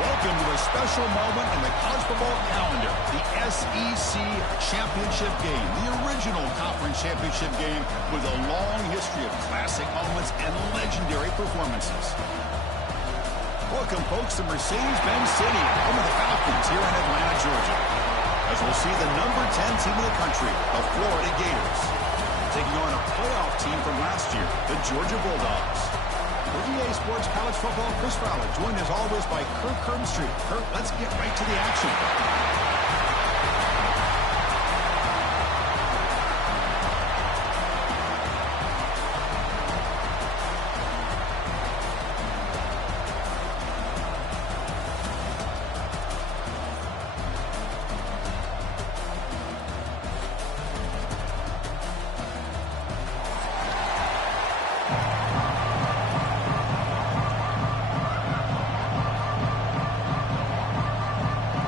Welcome to a special moment in the college football calendar, the SEC Championship game, the original conference championship game with a long history of classic moments and legendary performances. Welcome, folks, to Mercedes-Benz Stadium, home of the Falcons here in Atlanta, Georgia, as we'll see the number 10 team in the country, the Florida Gators, taking on a playoff team from last year, the Georgia Bulldogs. For EA Sports College Football, Chris Fowler, joined as always by Kirk Herbstreit. Kirk, let's get right to the action.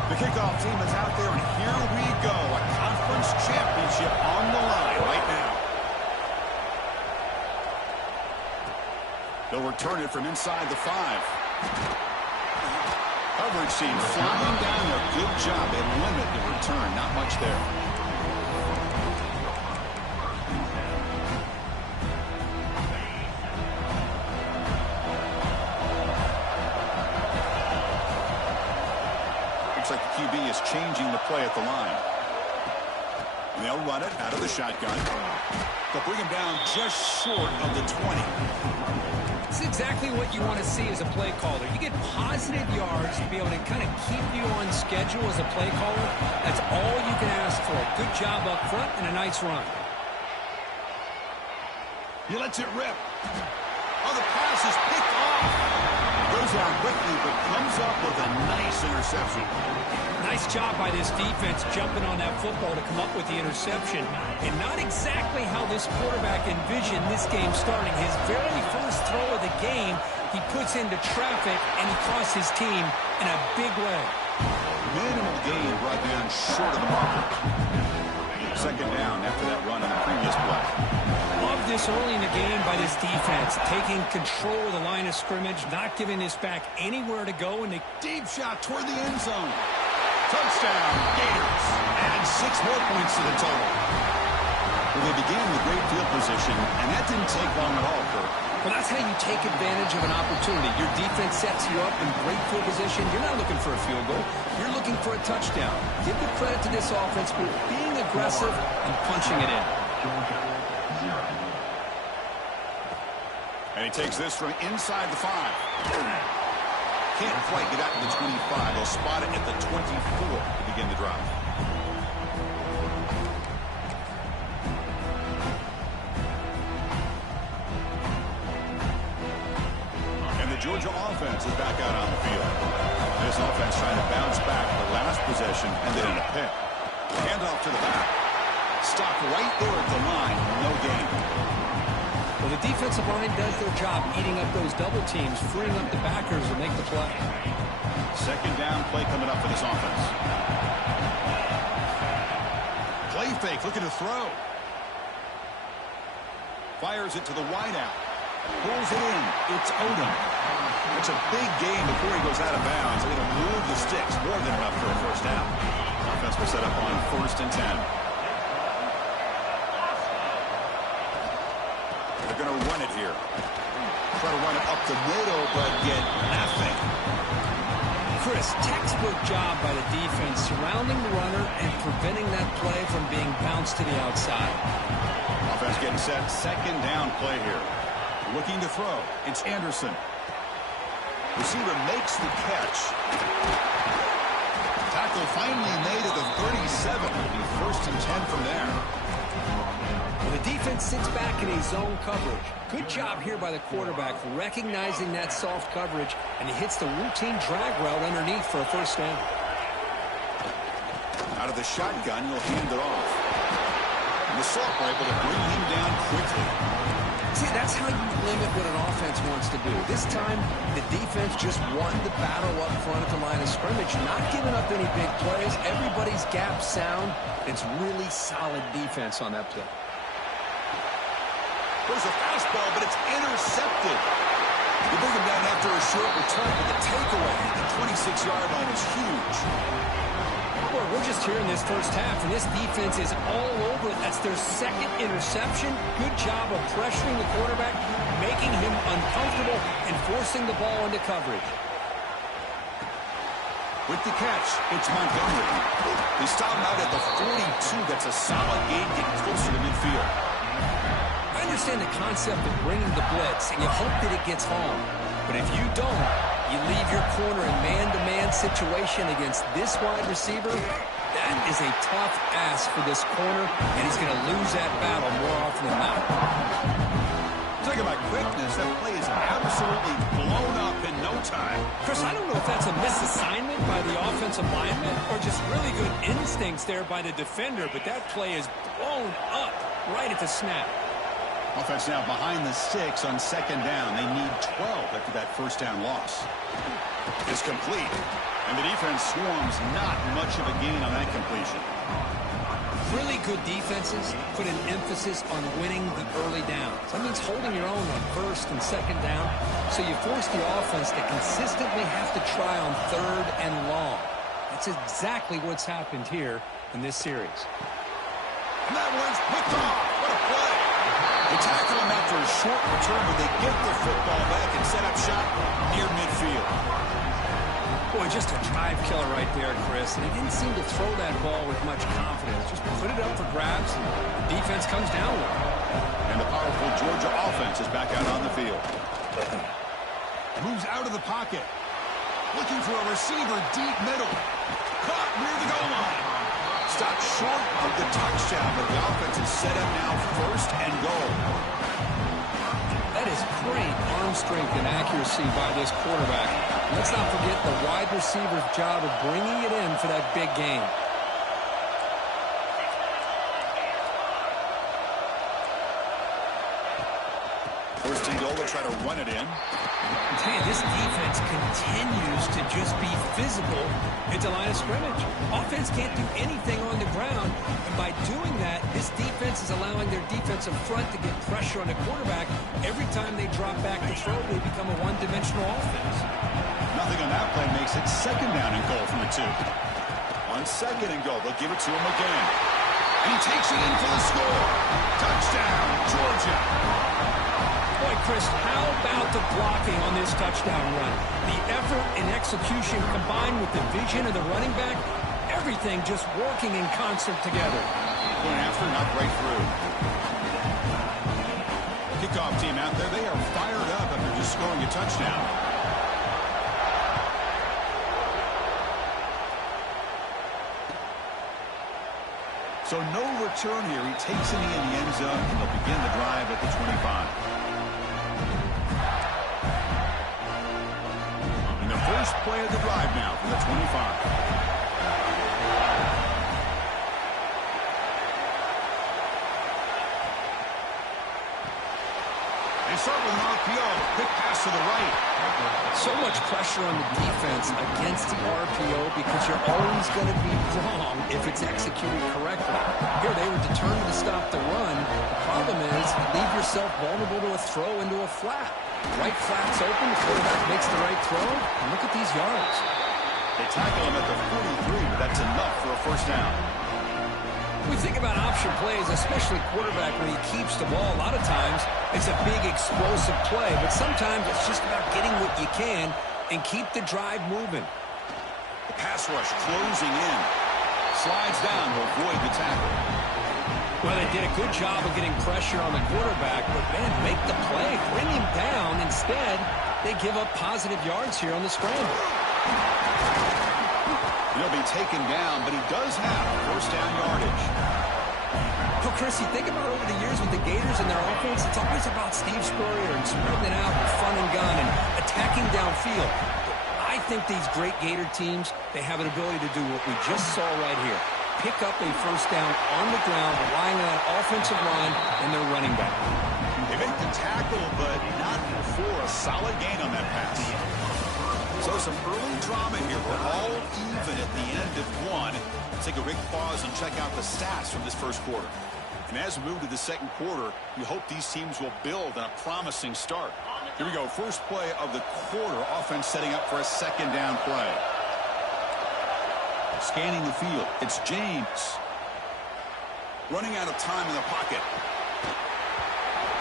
The kickoff team is out there, and here we go. A conference championship on the line right now. They'll return it from inside the 5. Coverage team flying down there. Good job. They limit the return. Not much there. Looks like the QB is changing the play at the line. And they'll run it out of the shotgun. They'll bring him down just short of the 20. It's exactly what you want to see as a play caller. You get positive yards to be able to kind of keep you on schedule as a play caller. That's all you can ask for. Good job up front and a nice run. He lets it rip. Oh, the pass is picked off. Goes out quickly, but comes up with a nice interception. Nice job by this defense jumping on that football to come up with the interception. And not exactly how this quarterback envisioned this game starting. His very first throw of the game, he puts into traffic, and he costs his team in a big way. Minimal gain brought down short of the marker. Second down after that run on the previous play. Love this early in the game by this defense, taking control of the line of scrimmage, not giving this back anywhere to go, and a deep shot toward the end zone. Touchdown, Gators. Add 6 more points to the total. Well, they began with great field position, and that didn't take long at all, Kirk. Well, that's how you take advantage of an opportunity. Your defense sets you up in great field position. You're not looking for a field goal. You're looking for a touchdown. Give the credit to this offense for being aggressive and punching it in. And he takes this from inside the 5. Can't quite get out to the 25. They'll spot it at the 24 to begin the drive. And the Georgia offense is back out on the field. This offense trying to bounce back the last possession and then in a pick. Handoff to the back. Stop right there at the line. No gain. Well, the defensive line does their job eating up those double teams, freeing up the backers to make the play. Second down play coming up for this offense. Play fake, looking to throw. Fires it to the wideout. Pulls it in. It's Odom. It's a big gain before he goes out of bounds. They're going to move the sticks more than enough for a first down. Offense will set up on 1st and 10. They're going to run it here. Try to run it up the middle, but get nothing. Chris, textbook job by the defense surrounding the runner and preventing that play from being bounced to the outside. Offense getting set. Second down play here. Looking to throw. It's Anderson. Receiver makes the catch. Tackle finally made at the 37. It'll be 1st and 10 from there. The defense sits back in a zone coverage. Good job here by the quarterback recognizing that soft coverage, and he hits the routine drag route underneath for a first down. Out of the shotgun, he'll hand it off. And the Salk were able to bring him down quickly. See, that's how you limit what an offense wants to do. This time, the defense just won the battle up front at the line of scrimmage, not giving up any big plays. Everybody's gap sound. It's really solid defense on that play. There's a fastball, but it's intercepted. You bring him down after a short return, but the takeaway at the 26-yard line is huge. Well, we're just here in this first half, and this defense is all over it. That's their second interception. Good job of pressuring the quarterback, making him uncomfortable, and forcing the ball into coverage. With the catch, it's Montgomery. They stop him out at the 42. That's a solid gain, getting closer to midfield. I understand the concept of bringing the blitz, and you hope that it gets home. But if you don't, you leave your corner in man-to-man situation against this wide receiver. That is a tough ask for this corner, and he's going to lose that battle more often than not. Talk about quickness. That play is absolutely blown up in no time. Chris, I don't know if that's a misassignment by the offensive lineman or just really good instincts there by the defender, but that play is blown up right at the snap. Offense now behind the sticks on second down. They need 12 after that first down loss. It's complete. And the defense swarms not much of a gain on that completion. Really good defenses put an emphasis on winning the early downs. That means holding your own on first and second down. So you force the offense to consistently have to try on third and long. That's exactly what's happened here in this series. And that one's picked off. What a play. They tackle him after a short return, but they get the football back and set up shop near midfield. Boy, just a drive killer right there, Chris. And he didn't seem to throw that ball with much confidence. Just put it up for grabs, and the defense comes down with it. And the powerful Georgia offense is back out on the field. Moves out of the pocket. Looking for a receiver deep middle. Caught near the goal line. Stopped short of the touchdown, but the offense is set up now first and goal. That is great arm strength and accuracy by this quarterback. Let's not forget the wide receiver's job of bringing it in for that big game. First and goal, they'll try to run it in. Man, this defense continues to just be physical at the line of scrimmage. Offense can't do anything on the ground, and by doing that, this defense is allowing their defensive front to get pressure on the quarterback. Every time they drop back to throw, they become a one-dimensional offense. Nothing on that play makes it second down and goal from the 2. On second and goal, they'll give it to him again. And he takes it in for the score. Touchdown, Georgia. Boy, Chris, how about the blocking on this touchdown run? The effort and execution combined with the vision of the running back, everything just working in concert together. Going after, not right through. Kickoff team out there, they are fired up after just scoring a touchdown. So no return here. He takes it in the end zone, and they'll begin the drive at the 25. First play of the drive now from the 25. They start with an RPO. Quick pass to the right. So much pressure on the defense against the RPO because you're always going to be wrong if it's executed correctly. Here, they were determined to stop the run. The problem is you leave yourself vulnerable to a throw into a flat. Right flat's open, the quarterback makes the right throw, and look at these yards. They tackle him at the 43, but that's enough for a first down. We think about option plays, especially quarterback when he keeps the ball. A lot of times, it's a big explosive play, but sometimes it's just about getting what you can and keep the drive moving. The pass rush closing in. Slides down to avoid the tackle. Well, they did a good job of getting pressure on the quarterback, but, man, make the play. Bring him down. Instead, they give up positive yards here on the scramble. He'll be taken down, but he does have first down yardage. Well, Chris, you think about over the years with the Gators and their offense, it's always about Steve Spurrier and spreading it out with fun and gun and attacking downfield. I think these great Gator teams, they have an ability to do what we just saw right here. Pick up a first down on the ground, relying on that offensive line and their running back. They make the tackle, but not before a solid gain on that pass. So some early drama here. We're all even at the end of one. Let's take a quick pause and check out the stats from this first quarter. And as we move to the second quarter, we hope these teams will build on a promising start. Here we go. First play of the quarter. Offense setting up for a second down play. Scanning the field. It's James. Running out of time in the pocket.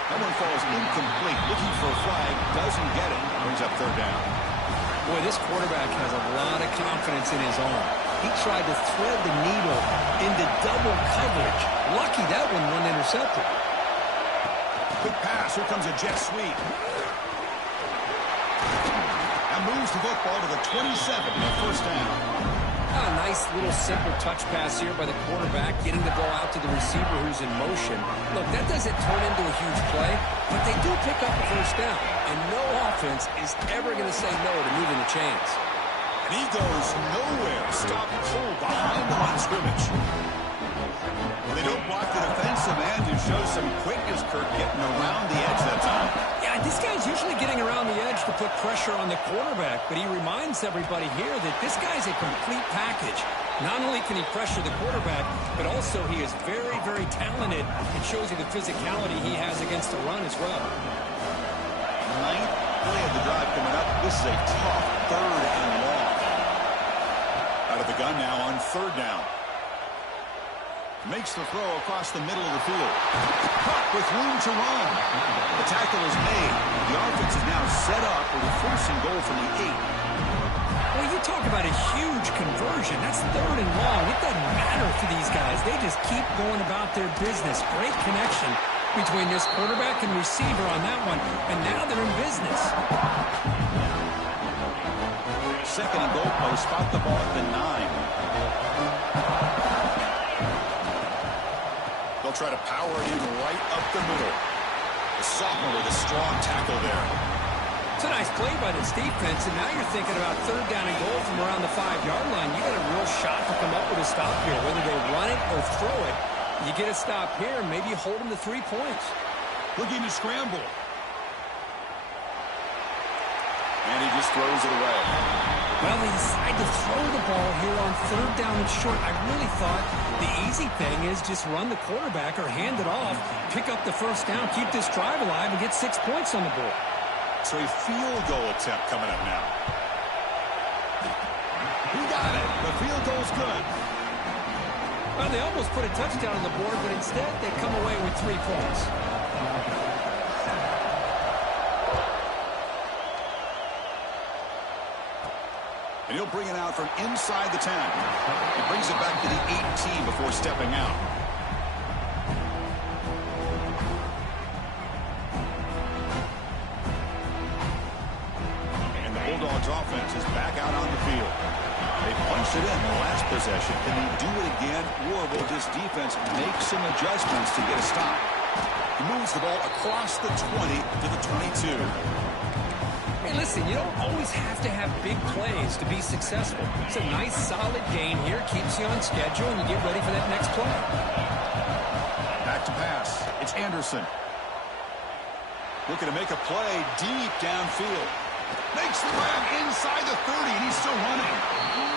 That one falls incomplete. Looking for a flag. Doesn't get it. Brings up third down. Boy, this quarterback has a lot of confidence in his arm. He tried to thread the needle into double coverage. Lucky that one wasn't intercepted. Quick pass. Here comes a jet sweep. And moves the football to the 27 on first down. Nice little simple touch pass here by the quarterback, getting the ball out to the receiver who's in motion. Look, that doesn't turn into a huge play, but they do pick up a first down. And no offense is ever going to say no to moving the chains. And he goes nowhere. Stop cold behind the line of scrimmage. Well, they don't block the defensive end to show some quickness, Kirk, getting around the edge that time. Yeah, this guy's usually getting around the edge to put pressure on the quarterback, but he reminds everybody here that this guy's a complete package. Not only can he pressure the quarterback, but also he is very, very talented. It shows you the physicality he has against the run as well. Ninth play of the drive coming up. This is a tough third and long. Out of the gun now on third down. Makes the throw across the middle of the field. Caught with room to run. The tackle is made. The offense is now set up with a first and goal from the 8. Well, you talk about a huge conversion. That's third and long. It doesn't matter for these guys. They just keep going about their business. Great connection between this quarterback and receiver on that one. And now they're in business. Second and goal play. Spot the ball at the 9. They'll try to power it in right up the middle. The sophomore with a strong tackle there. It's a nice play by this defense, and now you're thinking about third down and goal from around the 5-yard line. You got a real shot to come up with a stop here, whether they run it or throw it. You get a stop here, and maybe you hold them to 3 points. Looking to scramble. And he just throws it away. Well, they decide to throw the ball here on third down and short. I really thought the easy thing is just run the quarterback or hand it off, pick up the first down, keep this drive alive, and get 6 points on the board. So a field goal attempt coming up now. He got it. The field goal's good. Well, they almost put a touchdown on the board, but instead they come away with 3 points. And he'll bring it out from inside the 10. He brings it back to the 18 before stepping out. And the Bulldogs offense is back out on the field. They punched it in the last possession. Can they do it again, or will this defense make some adjustments to get a stop? He moves the ball across the 20 to the 22. Hey, listen, you don't always have to have big plays to be successful. It's a nice, solid gain here. Keeps you on schedule, and you get ready for that next play. Back to pass. It's Anderson. Looking to make a play deep downfield. Makes the grab inside the 30, and he's still running.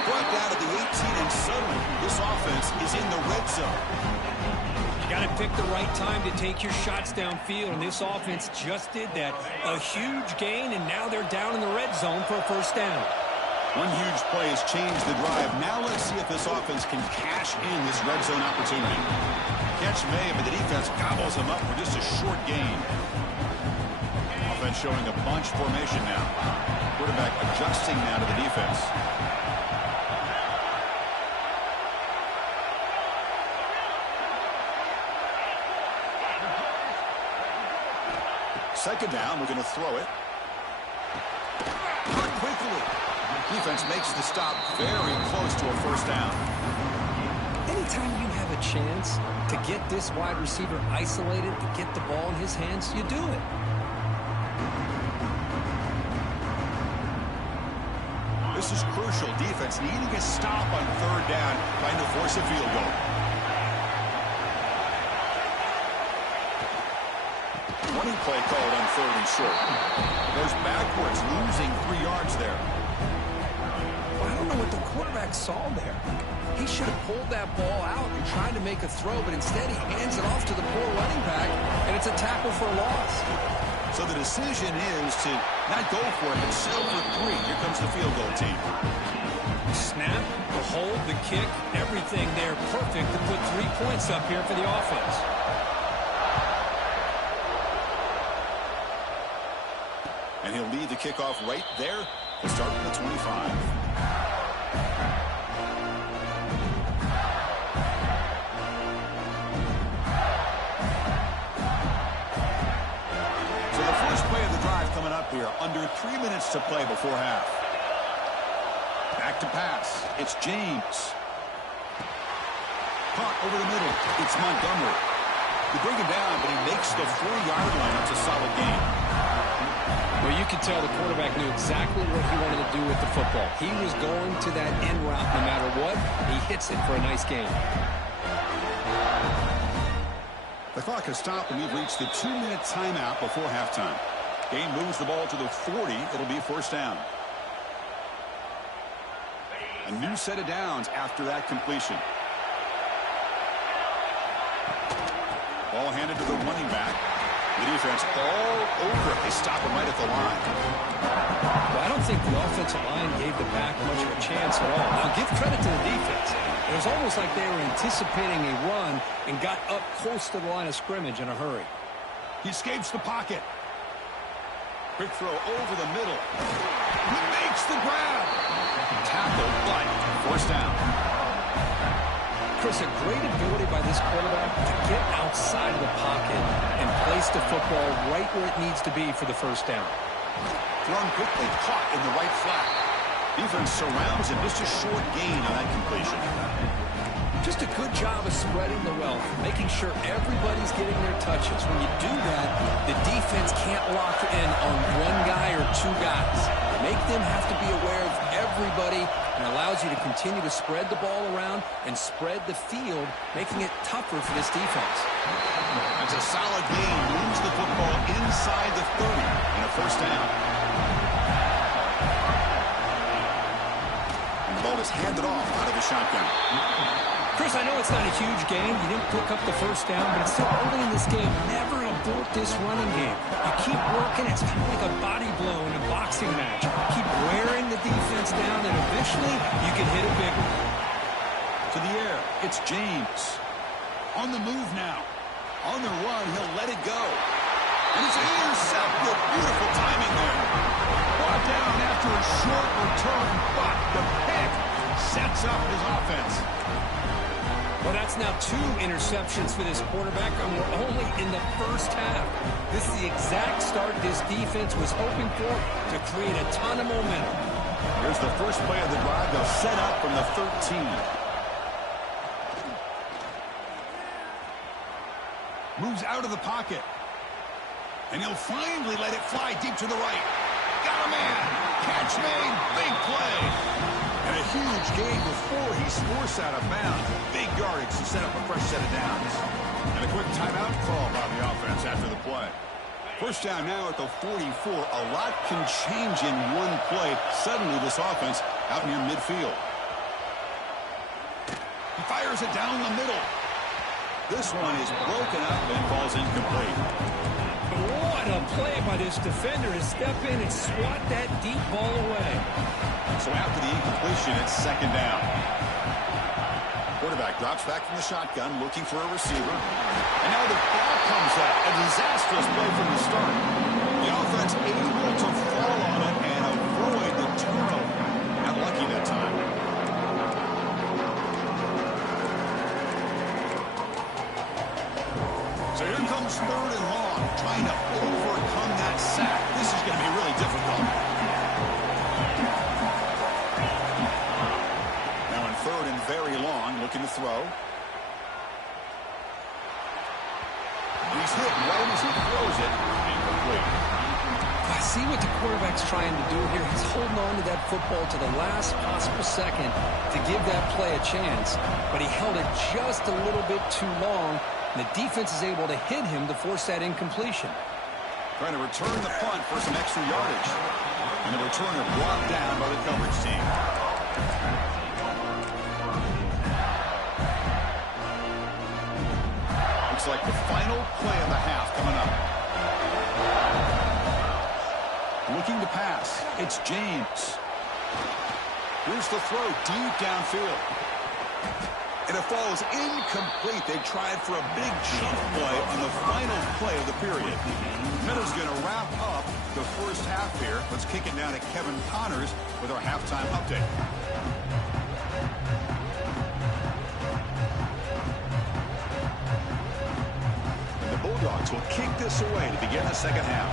Brought down to the 18, and suddenly this offense is in the red zone. You got to pick the right time to take your shots downfield, and this offense just did that. A huge gain, and now they're down in the red zone for a first down. One huge play has changed the drive. Now let's see if this offense can cash in this red zone opportunity. Catch made, but the defense gobbles him up for just a short gain. Offense showing a bunch formation now. Quarterback adjusting now to the defense. Second down, we're going to throw it. Not quickly. Defense makes the stop very close to a first down. Anytime you have a chance to get this wide receiver isolated, to get the ball in his hands, you do it. This is crucial. Defense needing a stop on third down, trying to force a field goal. Running play called on third and short. Goes backwards, losing 3 yards there. Well, I don't know what the quarterback saw there. He should have pulled that ball out and tried to make a throw, but instead he hands it off to the poor running back, and it's a tackle for a loss. So the decision is to not go for it, but settle for 3. Here comes the field goal team. Snap, the hold, the kick, everything there perfect to put 3 points up here for the offense. And he'll lead the kickoff right there. He'll start from the 25. So the first play of the drive coming up here. Under 3 minutes to play before half. Back to pass. It's James. Caught over the middle. It's Montgomery. You bring him down, but he makes the 4-yard line. It's a solid gain. Well, you could tell the quarterback knew exactly what he wanted to do with the football. He was going to that end route no matter what. He hits it for a nice gain. The clock has stopped, and we've reached the 2-minute timeout before halftime. Game moves the ball to the 40. It'll be first down. A new set of downs after that completion. Ball handed to the running back. The defense all over it. They stop him right at the line. Well, I don't think the offensive line gave the back much of a chance at all. Now, give credit to the defense. It was almost like they were anticipating a run and got up close to the line of scrimmage in a hurry. He escapes the pocket. Quick throw over the middle. He makes the grab. Tackled, but first down. Chris, a great ability by this quarterback to get outside of the pocket and place the football right where it needs to be for the first down. Thrown quickly, caught in the right flat. Defense surrounds him. Just a short gain on that completion. Just a good job of spreading the wealth, making sure everybody's getting their touches. When you do that, the defense can't lock in on one guy or 2 guys. Make them have to be aware of everybody, and allows you to continue to spread the ball around and spread the field, making it tougher for this defense. That's a solid gain. Moves the football inside the 30 and a first down. And the ball is handed off out of the shotgun. Chris, I know it's not a huge game. You didn't pick up the first down, but it's still early in this game. Never abort this running game. You keep working. It's kind of like a body blow in a boxing match. Keep wearing the defense down, and eventually you can hit a big one. To the air, it's James. On the move now. On the run, he'll let it go. And it's intercepted. Beautiful timing there. Brought down after a short return, but the pick sets up his offense. Well, that's now 2 interceptions for this quarterback, and we're only in the first half. This is the exact start this defense was hoping for to create a ton of momentum. Here's the first play of the drive. They'll set up from the 13. Moves out of the pocket. And he'll finally let it fly deep to the right. Got a man. Catch made. Big play. And a huge gain before he's forced out of bounds. Big yardage to set up a fresh set of downs. And a quick timeout call by the offense after the play. First down now at the 44. A lot can change in one play. Suddenly this offense out near midfield. He fires it down the middle. This one is broken up and falls incomplete. What a play by this defender to step in and swat that deep ball away. So after the incompletion, it's second down. Quarterback drops back from the shotgun, looking for a receiver. And now the ball comes up. A disastrous play from the start. The offense able to fall on it and avoid the turnover. Not lucky that time. So here comes 3rd and long, trying to overcome that sack. This is going to be really difficult. Now in 3rd and very long, looking to throw. And he's hit right as he throws it. Incomplete. I see what the quarterback's trying to do here. He's holding on to that football to the last possible second to give that play a chance. But he held it just a little bit too long. The defense is able to hit him to force that incompletion. Trying to return the punt for some extra yardage. And the returner brought down by the coverage team. Looks like the final play of the half coming up. pass. It's James. Here's the throw deep downfield. And it falls incomplete. They tried for a big chunk play on the final play of the period. Miller's going to wrap up the first half here. Let's kick it now to Kevin Connors with our halftime update. And the Bulldogs will kick this away to begin the second half.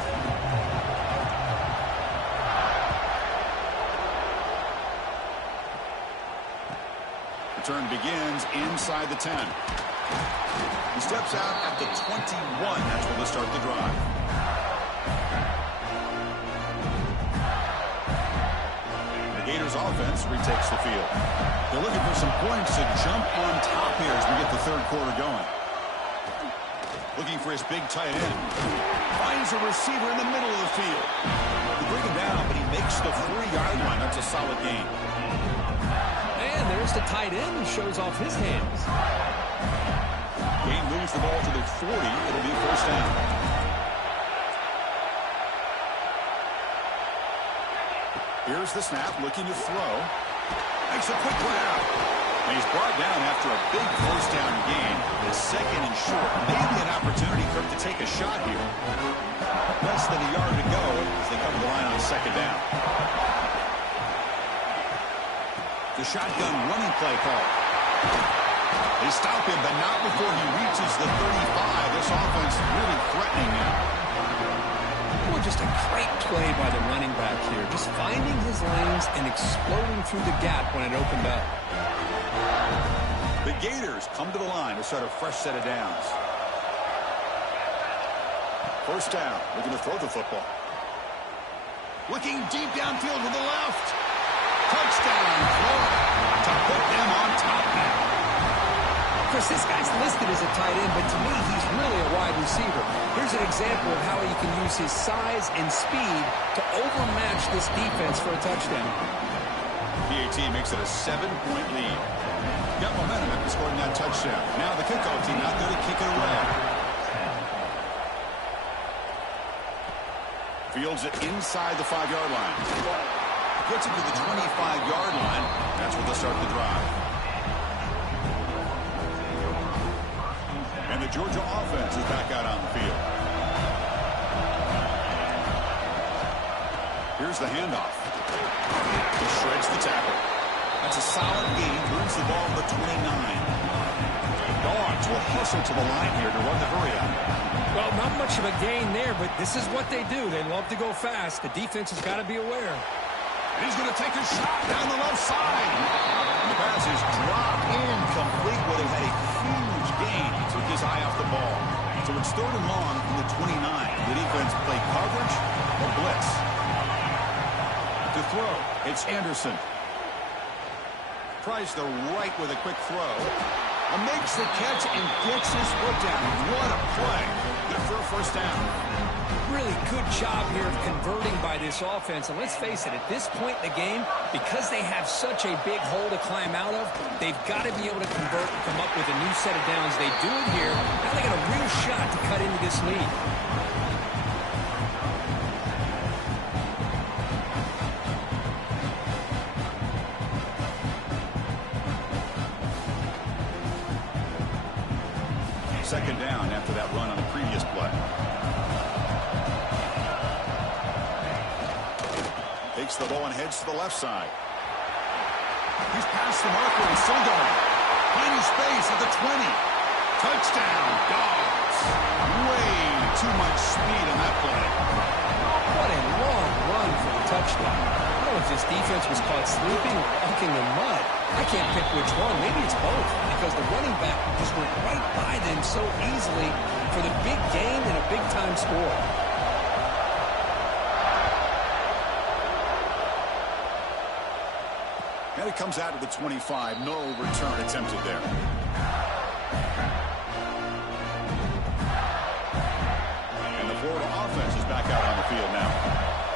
Return begins inside the 10. He steps out at the 21. That's where they'll start the drive. The Gators offense retakes the field. They're looking for some points to jump on top here as we get the third quarter going. Looking for his big tight end. Finds a receiver in the middle of the field. They bring him down, but he makes the 3-yard line. That's a solid gain. And there's the tight end who shows off his hands. Gain moves the ball to the 40. It'll be first down. Here's the snap, looking to throw. Makes a quick grab. And he's brought down after a big first down gain. The second and short. Maybe an opportunity for him to take a shot here. Less than a yard to go as they come to the line on second down. The shotgun running play call. They stop him, but not before he reaches the 35. This offense really threatening now. Well, just a great play by the running back here. Just finding his lanes and exploding through the gap when it opened up. The Gators come to the line to start a fresh set of downs. First down, looking to throw the football. Looking deep downfield to the left. Touchdown, Florida, to put them on top now. Chris, this guy's listed as a tight end, but to me, he's really a wide receiver. Here's an example of how he can use his size and speed to overmatch this defense for a touchdown. PAT makes it a 7-point lead. Got momentum after scoring that touchdown. Now the kickoff team out there to kick it away. Fields it inside the 5-yard line. Gets it to the 25-yard line. That's where they'll start the drive. And the Georgia offense is back out on the field. Here's the handoff. He shreds the tackle. That's a solid gain. Moves the ball to the 29. The Dogs will hustle to the line here to run the hurry out. Well, not much of a gain there, but this is what they do. They love to go fast. The defense has got to be aware. He's going to take a shot down the left side. And the pass is dropped incomplete. Well, he had a huge gain. He took his eye off the ball. So it's third and long from the 29. The defense play coverage or blitz. To throw, it's Anderson. Tries the right with a quick throw. And makes the catch and gets his foot down. What a play. Good for a first down. Really good job here of converting by this offense. And let's face it, at this point in the game, because they have such a big hole to climb out of, they've got to be able to convert and come up with a new set of downs. They do it here. Now they got a real shot to cut into this lead. Second down after that run on the previous play. Takes the ball and heads to the left side. He's past the marker and still going. Finding space at the 20. Touchdown, Dogs. Way too much speed on that play. What a long run for the touchdown. I don't know if this defense was caught sleeping or walking in mud. I can't pick which one. Maybe it's both, because the running back just went right by them so easily for the big gain and a big-time score. And it comes out of the 25. No return attempted there. And the Florida offense is back out on the field now.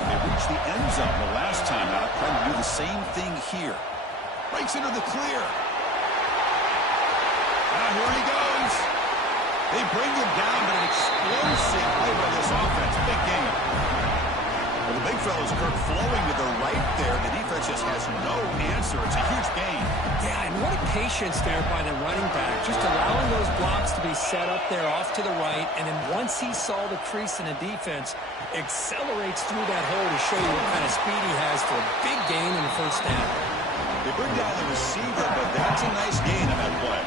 They reached the end zone the last time out, trying to do the same thing here. Breaks into the clear. Now here he goes. They bring him down, but an explosive play by this offense. Big game. Well, the big fellow's Kirk flowing to the right there. The defense just has no answer. It's a huge gain. Yeah, and what a patience there by the running back. Just allowing those blocks to be set up there off to the right. And then once he saw the crease in the defense, accelerates through that hole to show you what kind of speed he has for a big gain in the first down. They bring down the receiver, but that's a nice gain on that play.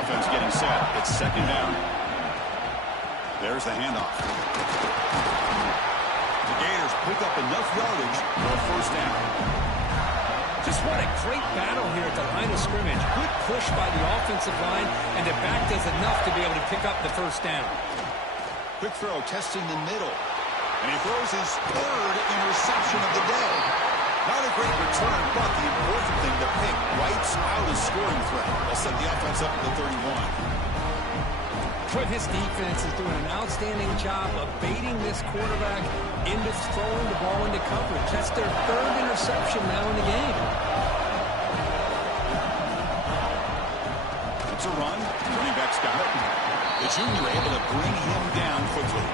Offense getting set. It's second down. There's the handoff. The Gators pick up enough yardage for a first down. Just what a great battle here at the line of scrimmage. Good push by the offensive line, and the back does enough to be able to pick up the first down. Quick throw, testing the middle. And he throws his third interception of the day. Not a great return, but the important thing, the pick wipes out a scoring threat. They'll set the offense up at the 31. But his defense is doing an outstanding job of baiting this quarterback into throwing the ball into coverage. That's their third interception now in the game. It's a run. Running back's got it. The junior able to bring him down quickly.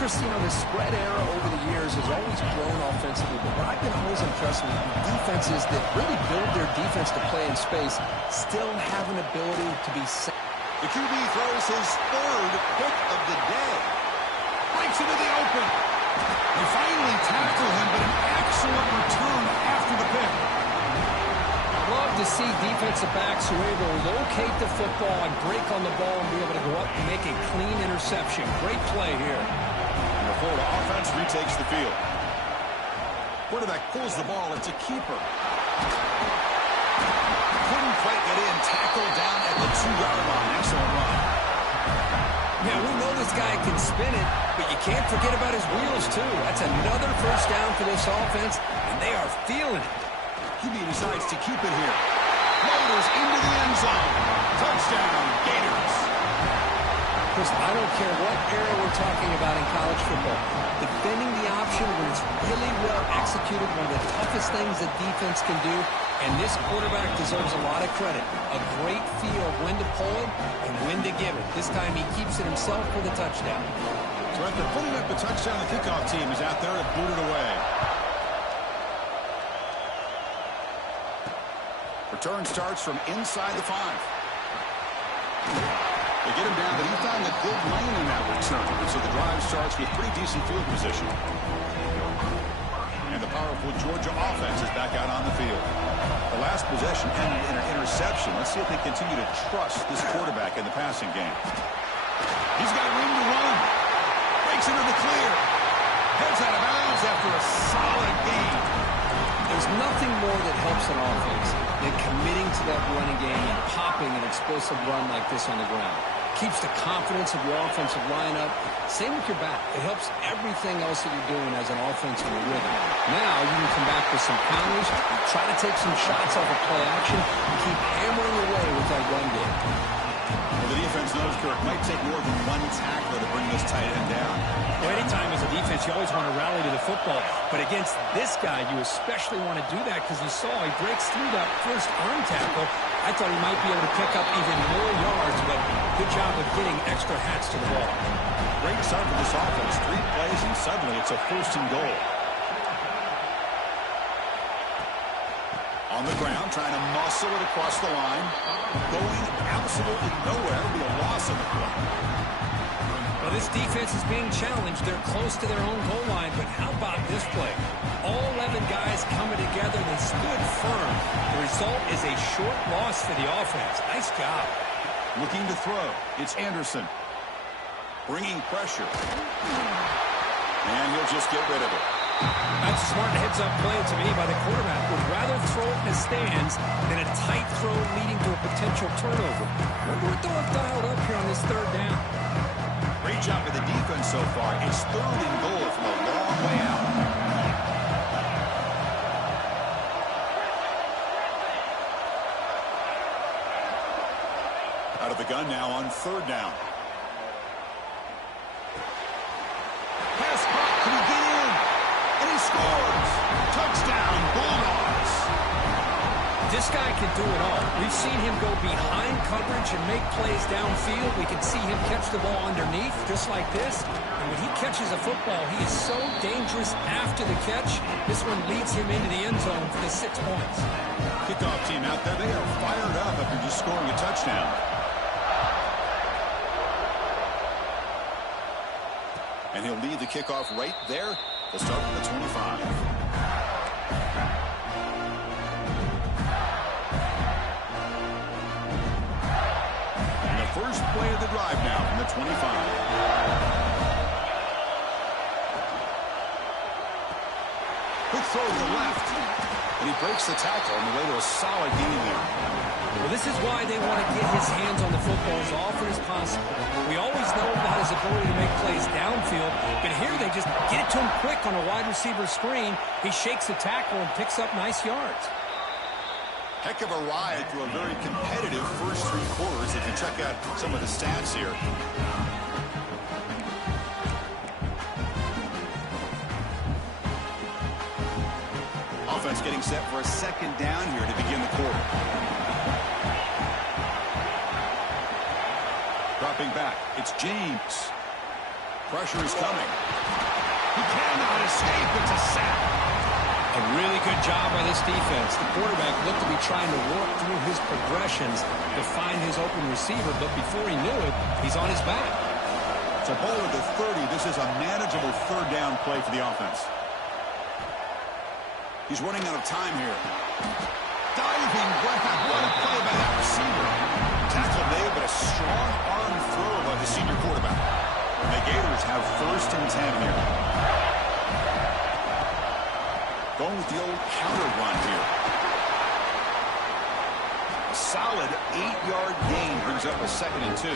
Christian, the spread era over the years has always grown offensively, but what I've been always impressed with defenses that really build their defense to play in space still have an ability to be set. The QB throws his third pick of the day. Breaks into the open. They finally tackle him, but an excellent return after the pick. Love to see defensive backs who are able to locate the football and break on the ball and be able to go up and make a clean interception. Great play here. And the Florida offense retakes the field. Quarterback pulls the ball. It's a keeper. Couldn't quite get in. Tackle down at the 2-yard line. Excellent run. Yeah, we know this guy can spin it, but you can't forget about his wheels, too. That's another first down for this offense, and they are feeling it. QB decides to keep it here. Motors into the end zone. Touchdown, Gators. Chris, I don't care what era we're talking about in college football. Defending the option when it's really well executed, one of the toughest things a defense can do, and this quarterback deserves a lot of credit. A great feel of when to pull it and when to give it. This time he keeps it himself for the touchdown. So after putting up the touchdown, the kickoff team is out there to boot it away. Return starts from inside the 5. They get him down, but he found a good lane in that return. So the drive starts with pretty decent field position. And the powerful Georgia offense is back out on the field. The last possession ended in an interception. Let's see if they continue to trust this quarterback in the passing game. He's got room to run. Breaks into the clear. Heads out of bounds after a solid gain. There's nothing more that helps an offense than committing to that running game and popping an explosive run like this on the ground. Keeps the confidence of your offensive lineup. Same with your back. It helps everything else that you're doing as an offense in the rhythm. Now you can come back with some counters, try to take some shots off of play action, and keep hammering away with that run game. Well, the defense knows Kirk might take more than one tackler to bring this tight end down. Well, anytime as a defense, you always want to rally to the football. But against this guy, you especially want to do that because you saw he breaks through that first arm tackle. I thought he might be able to pick up even more yards, but good job of getting extra hats to the ball. Great start for this offense. 3 plays, and suddenly it's a first and goal. On the ground, trying to muscle it across the line. Going absolutely nowhere. It'll be a loss of the play. Well, this defense is being challenged. They're close to their own goal line, but how about this play? All 11 guys coming together. They stood firm. The result is a short loss for the offense. Nice job. Looking to throw. It's Anderson. Bringing pressure. And he'll just get rid of it. That's a smart heads-up play to me by the quarterback. Would rather throw it in the stands than a tight throw leading to a potential turnover. Wonder what they'll have dialed up here on this third down. Great job of the defense so far. It's third and goal from a long way out. Out of the gun now on third down. Pass caught. Can he get in? And he scores. Touchdown, Bulldogs. This guy can do it all. We've seen him go behind coverage and make plays downfield. We can see him catch the ball underneath, just like this. And when he catches a football, he is so dangerous after the catch. This one leads him into the end zone for the 6 points. Kickoff team out there, they are fired up after just scoring a touchdown. And he'll lead the kickoff right there to start from the 25. First play of the drive now from the 25. Quick throw to the left. And he breaks the tackle on the way to a solid gain there. Well, this is why they want to get his hands on the football as often as possible. We always know about his ability to make plays downfield, but here they just get it to him quick on a wide receiver screen. He shakes the tackle and picks up nice yards. Heck of a ride through a very competitive first 3 quarters if you check out some of the stats here. Offense getting set for a second down here to begin the quarter. Dropping back, it's James. Pressure is coming. He cannot escape, it's a sack. A really good job by this defense. The quarterback looked to be trying to work through his progressions to find his open receiver, but before he knew it, he's on his back. It's a ball at the 30. This is a manageable third down play for the offense. He's running out of time here. Diving grab. What a play by that receiver. Tackle made, but a strong arm throw by the senior quarterback. The Gators have 1st and 10 here. Going with the old counter run here. A solid 8-yard gain brings up a 2nd and 2.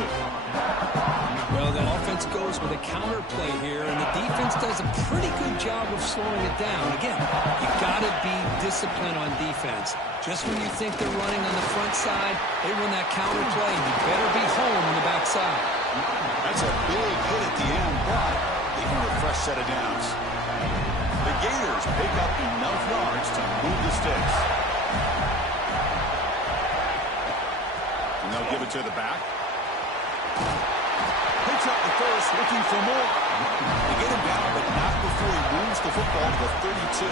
Well, the offense goes with a counter play here, and the defense does a pretty good job of slowing it down. Again, you got to be disciplined on defense. Just when you think they're running on the front side, they run that counter play. You better be home on the back side. That's a big hit at the end, but they need a fresh set of downs. The Gators pick up enough yards to move the sticks. And they'll give it to the back. Picks up the first, looking for more. They get him down, but not before he moves the football to the 32.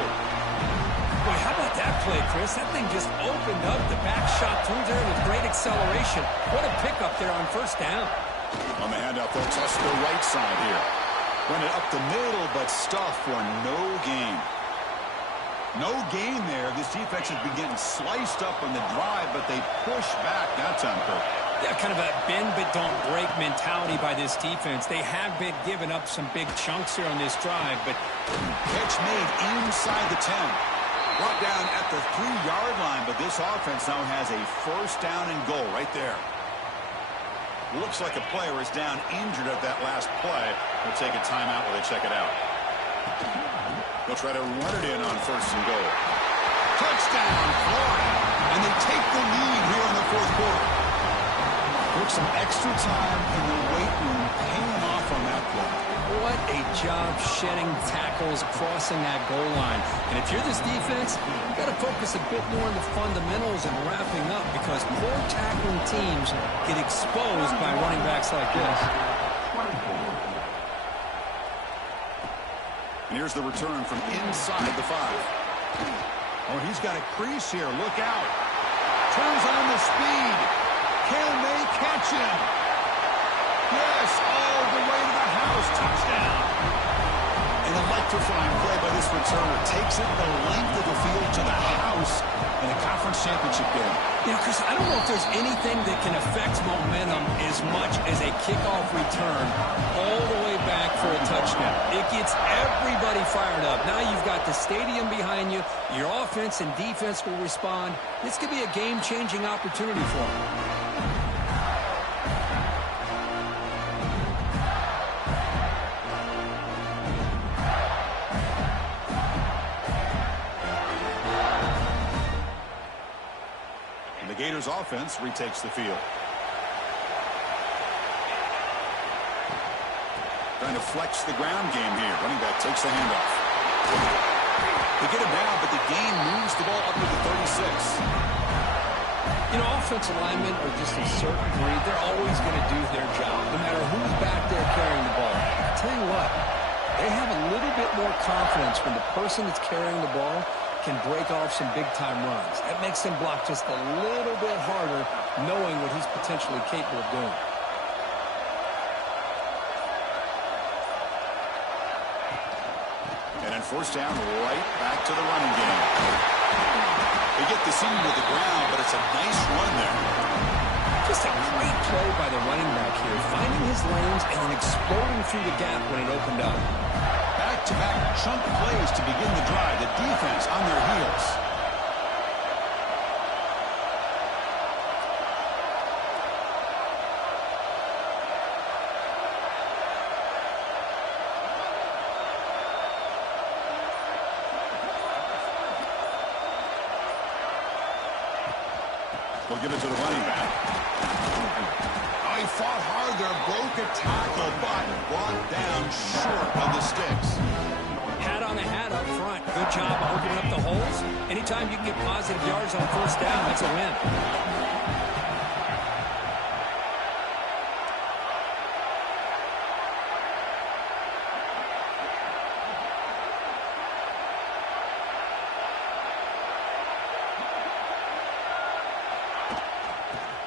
Boy, how about that play, Chris? That thing just opened up. The back shot through there with great acceleration. What a pickup there on 1st down. On the handoff, they'll test the right side here. Run it up the middle, but stuff for no gain. No gain there. This defense has been getting sliced up on the drive, but they push back that time, Kirk. Yeah, kind of a bend but don't break mentality by this defense. They have been giving up some big chunks here on this drive, but catch made inside the 10. Brought down at the 3-yard line, but this offense now has a 1st down and goal right there. Looks like a player is down injured at that last play. They'll take a timeout while they check it out. They'll try to run it in on 1st and goal. Touchdown, Florida! And they take the lead here in the 4th quarter. Took some extra time in the weight room, paying off on that play. What a job shedding tackles, crossing that goal line. And if you're this defense, you've got to focus a bit more on the fundamentals and wrapping up, because poor tackling teams get exposed by running backs like this. And here's the return from inside the 5. Oh, he's got a crease here. Look out. Turns on the speed. Can they catch him? Yes, all the way to the house. Touchdown. An electrifying play by this returner. Takes it the length of the field to the house in a conference championship game. You know, Chris, I don't know if there's anything that can affect momentum as much as a kickoff return all the way back for a touchdown. It gets everybody fired up. Now you've got the stadium behind you. Your offense and defense will respond. This could be a game-changing opportunity for them. The Gators offense retakes the field. Trying to flex the ground game here. Running back takes the handoff. They get him down, but the gain moves the ball up to the 36. offensive linemen are just a certain breed. They're always going to do their job, no matter who's back there carrying the ball. I tell you what, they have a little bit more confidence when the person that's carrying the ball can break off some big-time runs. That makes them block just a little bit harder, knowing what he's potentially capable of doing. And on first down, right back to the running game. They get the seam with the ground, but it's a nice run there. Just a great play by the running back here, finding his lanes and then exploding through the gap when it opened up. Back-to-back chunk plays to begin the drive. The defense on their heels. We'll give it to the running back. Oh, he fought hard there, broke a tackle, but brought down short of the sticks. Hat on a hat up front. Good job of opening up the holes. Anytime you can get positive yards on first down, that's a win.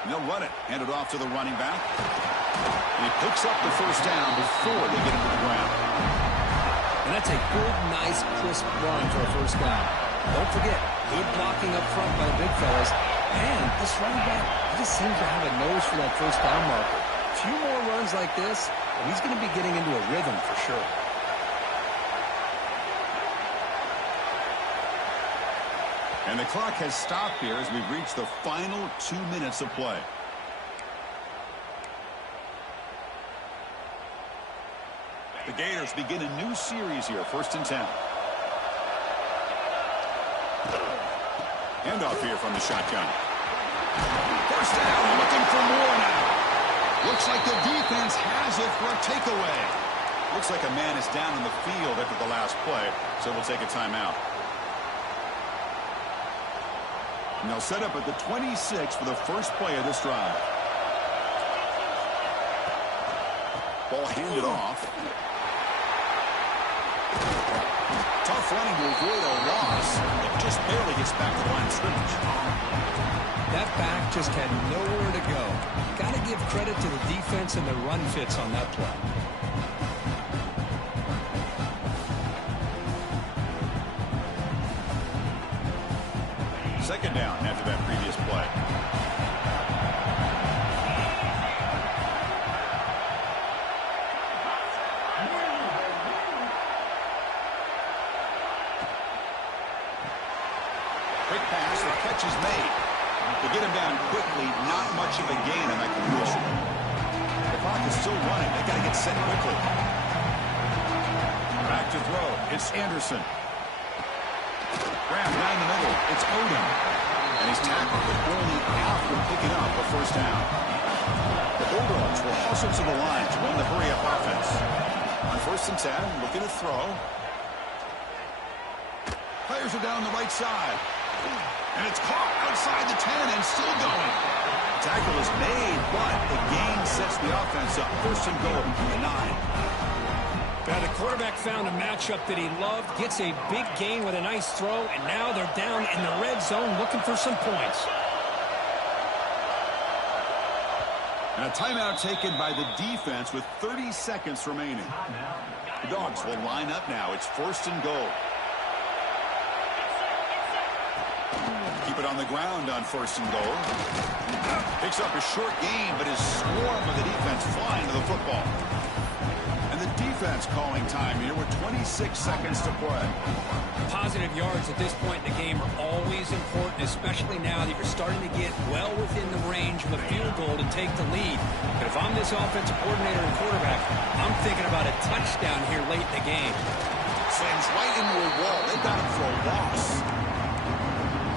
They'll run it. Hand it off to the running back. And he picks up the first down before they get into the ground. And that's a good, nice, crisp run for a first down. Don't forget, good blocking up front by the big fellas. And this running back, he just seems to have a nose for that first down marker. A few more runs like this, and he's going to be getting into a rhythm for sure. And the clock has stopped here as we've reached the final 2 minutes of play. The Gators begin a new series here, 1st and 10. Handoff here from the shotgun. First down, looking for more now. Looks like the defense has it for a takeaway. Looks like a man is down in the field after the last play, so we'll take a timeout. And they'll set up at the 26 for the first play of this drive. Ball handed off. Tough running to avoid a loss. It just barely gets back to the line of scrimmage. That back just had nowhere to go. Got to give credit to the defense and the run fits on that play. Second down after that previous play. Quick pass, the catch is made. To get him down quickly, not much of a gain on that completion. The clock is still running. They got to get set quickly. Back to throw. It's Anderson. Graham down the middle. It's Odom. And he's tackled, but only after picking up a first down. The Bulldogs will hustle to the line to run the hurry-up offense. On 1st and 10, looking to throw. Players are down the right side. And it's caught outside the 10 and still going. The tackle is made, but the gain sets the offense up. 1st and goal from the 9. Now the quarterback found a matchup that he loved, gets a big gain with a nice throw, and now they're down in the red zone looking for some points. And a timeout taken by the defense with 30 seconds remaining. The Dogs will line up now. It's 1st and goal. Keep it on the ground on 1st and goal. Picks up a short gain, but his swarm of the defense flying to the football. And the defense calling time here with 26 seconds to play. Positive yards at this point in the game are always important, especially now that you're starting to get well within the range of a field goal to take the lead. But if I'm this offensive coordinator and quarterback, I'm thinking about a touchdown here late in the game. Slams right into a wall. They got him for a loss.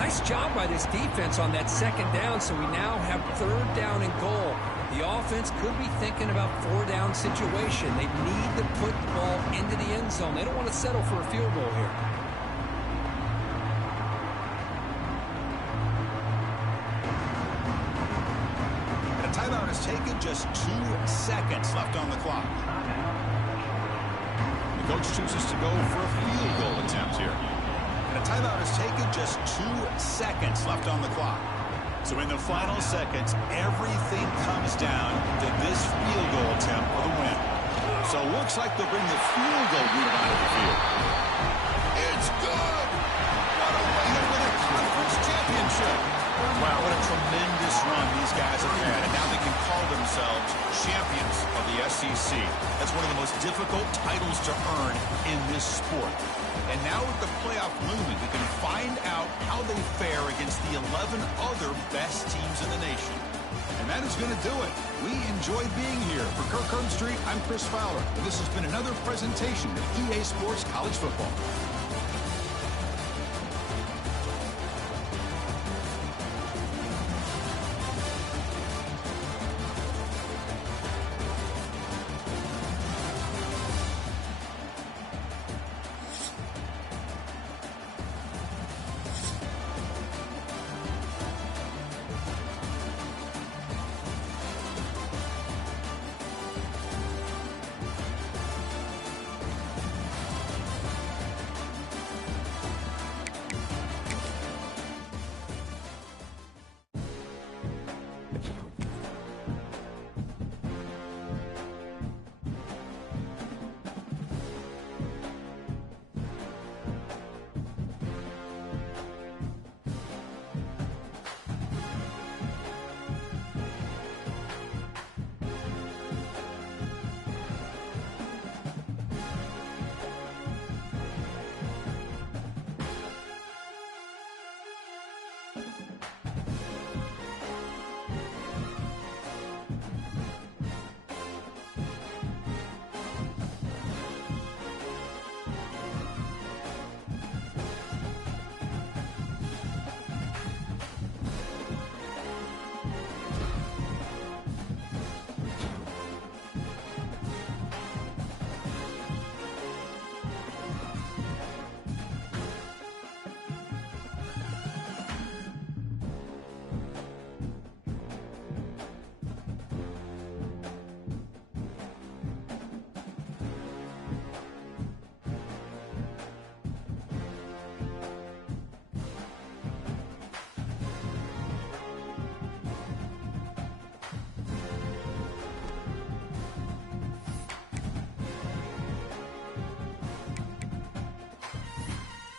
Nice job by this defense on that 2nd down, so we now have 3rd down and goal. The offense could be thinking about 4-down situation. They need to put the ball into the end zone. They don't want to settle for a field goal here. has taken just 2 seconds left on the clock. The coach chooses to go for a field goal attempt here. And a timeout has taken just 2 seconds left on the clock. So in the final seconds, everything comes down to this field goal attempt for the win. So it looks like they'll bring the field goal unit onto the field. It's good! What a way to win a conference championship! Wow, what a tremendous run these guys have had, and now they can call themselves champions of the SEC. That's one of the most difficult titles to earn in this sport. And now with the playoff looming, we can find out how they fare against the 11 other best teams in the nation. And that is going to do it. We enjoyed being here. For Kirk Herbstreit, I'm Chris Fowler, and this has been another presentation of EA Sports College Football.